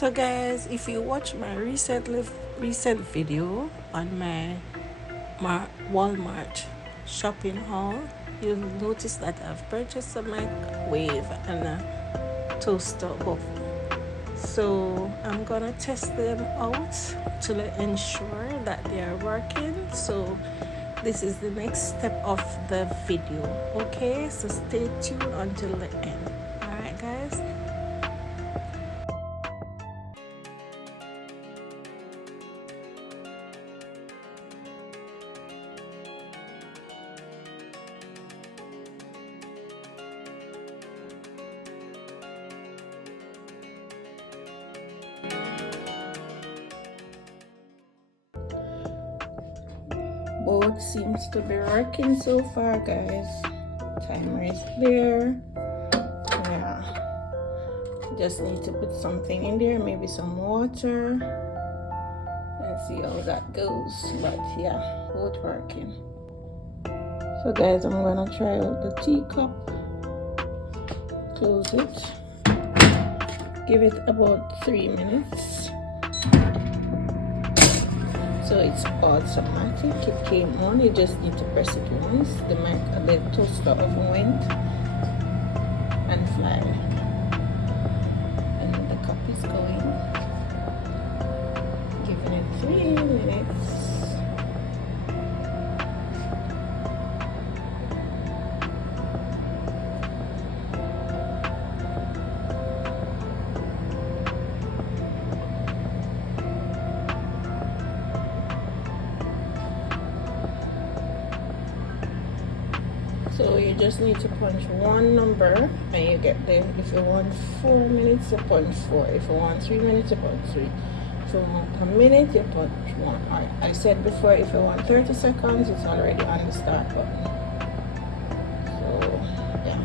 So guys, if you watch my recent video on my Walmart shopping haul, you'll notice that I've purchased a microwave and a toaster oven. So I'm gonna test them out to ensure that they are working. So this is the next step of the video. Okay, so stay tuned until the end. Alright guys. Both seems to be working so far, guys. Timer is there. Yeah, just need to put something in there, maybe some water. Let's see how that goes. But yeah, both working. So guys, I'm gonna try out the teacup. Close it. Give it about 3 minutes. So it's automatic. It came on. You just need to press it once. The toaster oven went and fly. And the cup is going. Giving it 3 minutes. So you just need to punch one number and you get there. If you want 4 minutes, you punch 4. If you want 3 minutes, you punch 3. If you want a minute, you punch 1. I said before, if you want 30 seconds, it's already on the start button. So yeah.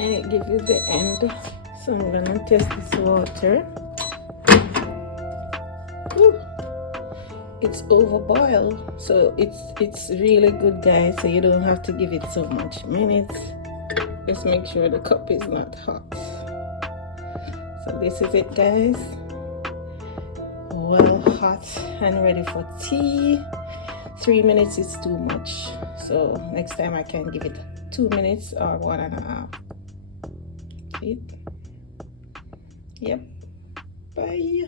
And it gives you the end. So I'm gonna test this water. Ooh, it's over boil, so it's really good, guys. So you don't have to give it so much minutes. Just make sure the cup is not hot. So this is it, guys. Well hot and ready for tea. 3 minutes is too much, so next time I can give it 2 minutes or 1.5. Yep. Bye.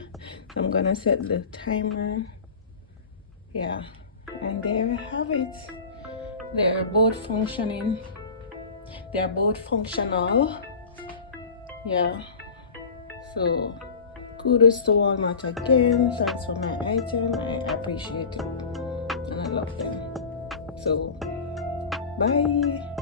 So I'm gonna set the timer. Yeah, and there we have it. They're both functioning. They're both functional. Yeah. So kudos to Walmart again. Thanks for my item. I appreciate it and I love them. So bye.